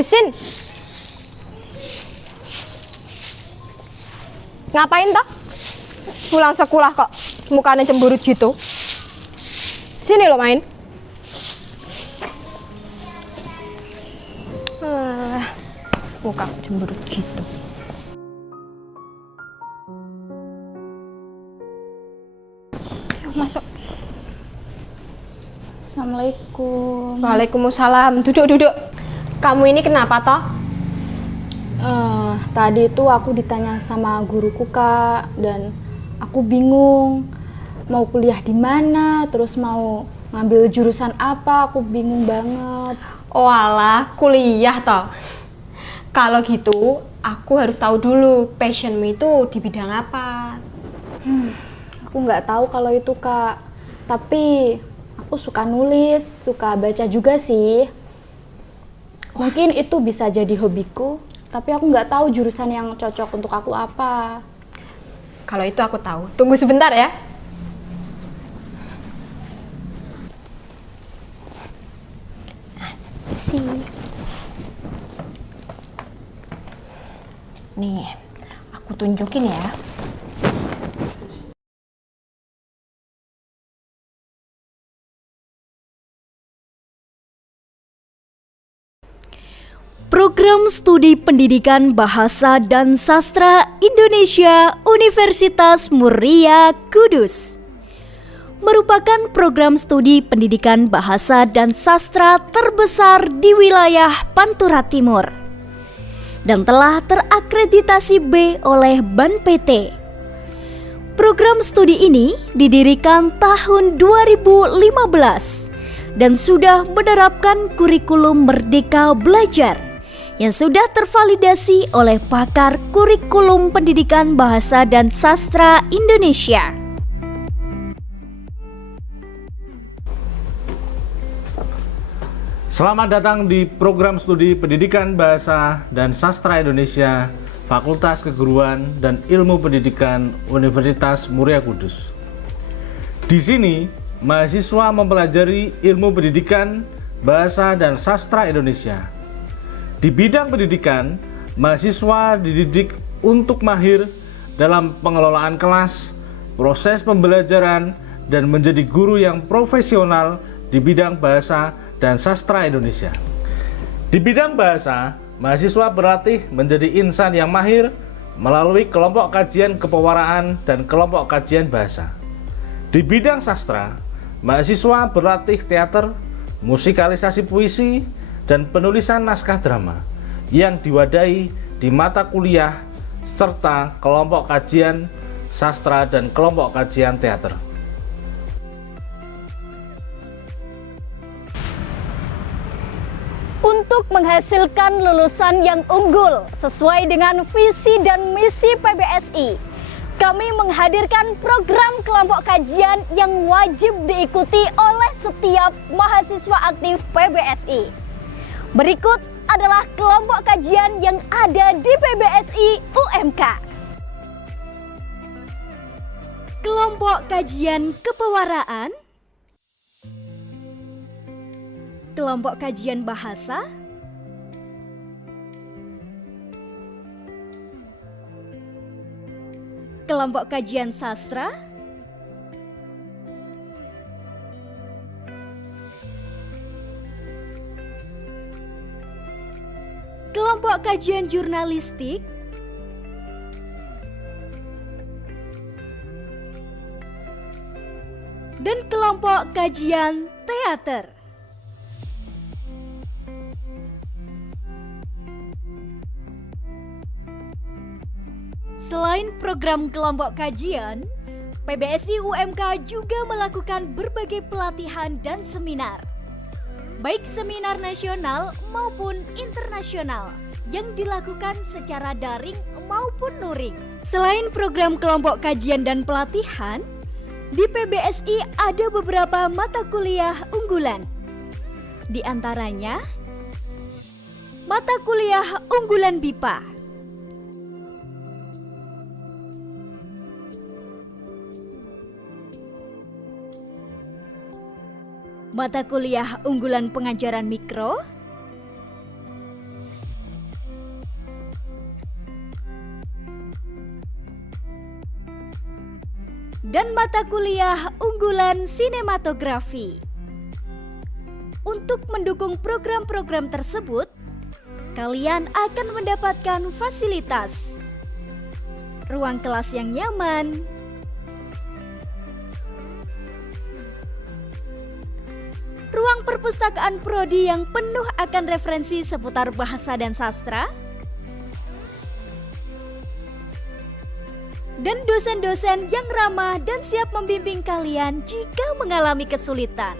Sin, ngapain toh? Pulang sekolah kok mukanya cemberut gitu. Sini lo main. Muka cemberut gitu. Ayo masuk. Assalamualaikum. Waalaikumsalam. Duduk. Kamu ini kenapa toh? Tadi itu aku ditanya sama guruku Kak, dan aku bingung mau kuliah di mana, terus mau ngambil jurusan apa, aku bingung banget. Oh alah, kuliah toh. Kalau gitu, aku harus tahu dulu passionmu itu di bidang apa. Aku nggak tahu kalau itu Kak, tapi aku suka nulis, suka baca juga sih. Mungkin itu bisa jadi hobiku, tapi aku nggak tahu jurusan yang cocok untuk aku apa. Kalau itu aku tahu. Tunggu sebentar ya. Nih, aku tunjukin ya. Program Studi Pendidikan Bahasa dan Sastra Indonesia Universitas Muria Kudus merupakan program studi pendidikan bahasa dan sastra terbesar di wilayah Pantura Timur dan telah terakreditasi B oleh BAN PT. Program studi ini didirikan tahun 2015 dan sudah menerapkan kurikulum Merdeka Belajar yang sudah tervalidasi oleh pakar kurikulum pendidikan bahasa dan sastra Indonesia. Selamat datang di program studi Pendidikan Bahasa dan Sastra Indonesia, Fakultas Keguruan dan Ilmu Pendidikan Universitas Muria Kudus. Di sini, mahasiswa mempelajari ilmu pendidikan, bahasa dan sastra Indonesia. Di bidang pendidikan, mahasiswa dididik untuk mahir dalam pengelolaan kelas, proses pembelajaran, dan menjadi guru yang profesional di bidang bahasa dan sastra Indonesia. Di bidang bahasa, mahasiswa berlatih menjadi insan yang mahir melalui kelompok kajian kepewaraan dan kelompok kajian bahasa. Di bidang sastra, mahasiswa berlatih teater, musikalisasi puisi, dan penulisan naskah drama yang diwadahi di mata kuliah serta kelompok kajian sastra dan kelompok kajian teater. Untuk menghasilkan lulusan yang unggul sesuai dengan visi dan misi PBSI, kami menghadirkan program kelompok kajian yang wajib diikuti oleh setiap mahasiswa aktif PBSI. Berikut adalah kelompok kajian yang ada di PBSI UMK. Kelompok kajian kepewaraan, kelompok kajian bahasa, kelompok kajian sastra, kelompok kajian jurnalistik, dan kelompok kajian teater. Selain program kelompok kajian, PBSI UMK juga melakukan berbagai pelatihan dan seminar, baik seminar nasional maupun internasional yang dilakukan secara daring maupun luring. Selain program kelompok kajian dan pelatihan, di PBSI ada beberapa mata kuliah unggulan. Di antaranya, mata kuliah unggulan BIPA, Mata kuliah unggulan pengajaran mikro, dan mata kuliah unggulan sinematografi. Untuk mendukung program-program tersebut, kalian akan mendapatkan fasilitas ruang kelas yang nyaman, ruang perpustakaan prodi yang penuh akan referensi seputar bahasa dan sastra, dan dosen-dosen yang ramah dan siap membimbing kalian jika mengalami kesulitan.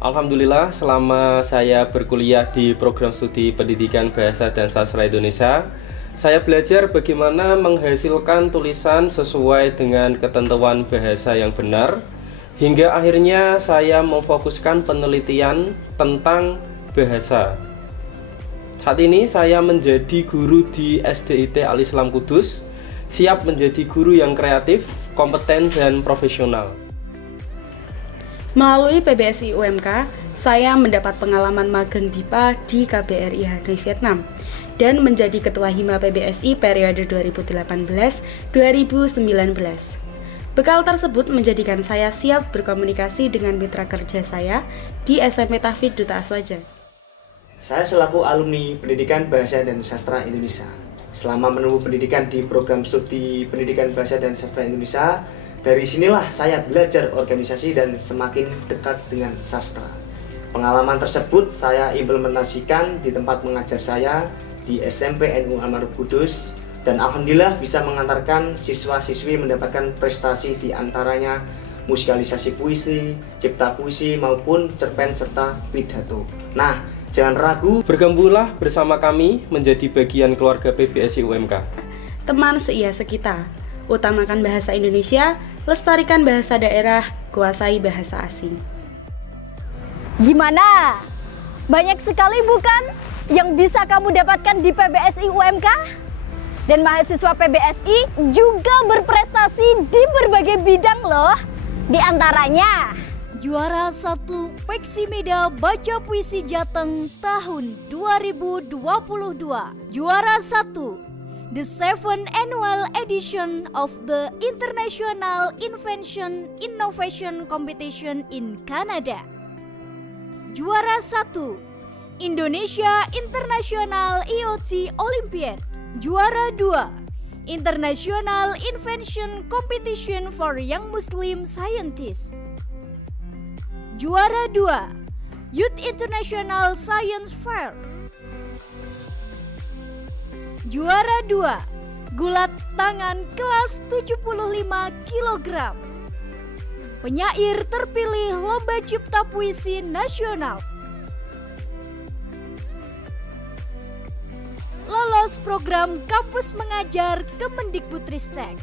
Alhamdulillah, selama saya berkuliah di program studi Pendidikan Bahasa dan Sastra Indonesia, saya belajar bagaimana menghasilkan tulisan sesuai dengan ketentuan bahasa yang benar, hingga akhirnya saya memfokuskan penelitian tentang bahasa. Saat ini saya menjadi guru di SDIT Al-Islam Kudus, siap menjadi guru yang kreatif, kompeten, dan profesional. Melalui PBSI UMK, saya mendapat pengalaman magang BIPA di KBRI Hanoi Vietnam dan menjadi Ketua Hima PBSI periode 2018-2019. Bekal tersebut menjadikan saya siap berkomunikasi dengan mitra kerja saya di SMP Tahfidz Duta Aswaja. Saya selaku alumni Pendidikan Bahasa dan Sastra Indonesia. Selama menempuh pendidikan di program studi Pendidikan Bahasa dan Sastra Indonesia, dari sinilah saya belajar organisasi dan semakin dekat dengan sastra. Pengalaman tersebut saya implementasikan di tempat mengajar saya di SMP NU Al-Ma'aruf Kudus, dan alhamdulillah bisa mengantarkan siswa-siswi mendapatkan prestasi di antaranya musikalisasi puisi, cipta puisi maupun cerpen serta pidato. Nah, jangan ragu, Bergabunglah bersama kami menjadi bagian keluarga PBSI UMK. Teman seia sekita, utamakan bahasa Indonesia, lestarikan bahasa daerah, kuasai bahasa asing. Gimana? Banyak sekali bukan yang bisa kamu dapatkan di PBSI UMK? Dan mahasiswa PBSI juga berprestasi di berbagai bidang loh. Di antaranya juara 1 Peksimida Baca Puisi Jateng tahun 2022. Juara 1 The 7th Annual Edition of the International Invention Innovation Competition in Canada. Juara 1 Indonesia International IoT Olympiad. Juara 2 International Invention Competition for Young Muslim Scientists. Juara 2 Youth International Science Fair. Juara 2 Gulat tangan kelas 75 kg. Penyair terpilih Lomba Cipta Puisi Nasional. Lolos program Kampus Mengajar Kemendikbudristek.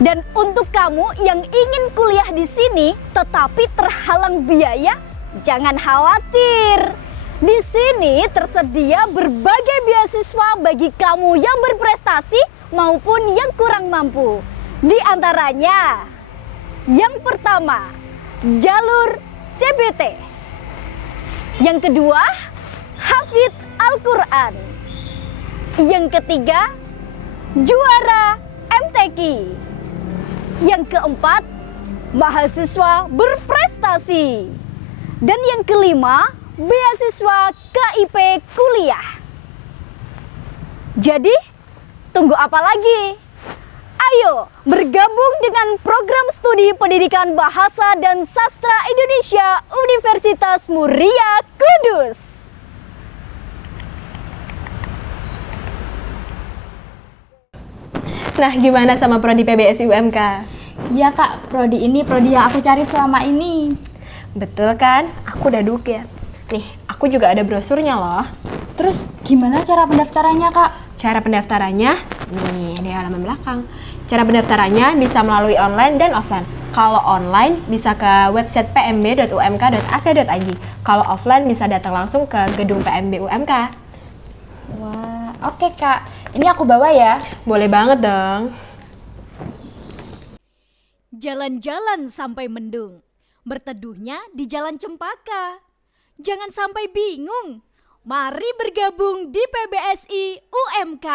Dan untuk kamu yang ingin kuliah di sini tetapi terhalang biaya, jangan khawatir. Di sini tersedia berbagai beasiswa bagi kamu yang berprestasi maupun yang kurang mampu. Di antaranya, yang pertama, jalur CBT. Yang kedua, Hafidz Al-Quran. Yang ketiga, juara MTQ. Yang keempat, mahasiswa berprestasi. Dan yang kelima, beasiswa KIP kuliah. Jadi, tunggu apa lagi? Ayo bergabung dengan program studi pendidikan bahasa dan sastra Indonesia Universitas Muria Kudus. Nah, gimana sama prodi PBSI UMK? Iya kak, prodi ini prodi yang aku cari selama ini. Betul kan? Aku udah duk ya. Nih, aku juga ada brosurnya loh. Terus gimana cara pendaftarannya kak? Cara pendaftarannya, nih di halaman belakang. Cara pendaftarannya bisa melalui online dan offline. Kalau online bisa ke website pmb.umk.ac.id. Kalau offline bisa datang langsung ke gedung PMB UMK. Wah, oke kak. Ini aku bawa ya. Boleh banget dong. Jalan-jalan sampai mendung, berteduhnya di Jalan Cempaka. Jangan sampai bingung. Mari bergabung di PBSI UMK.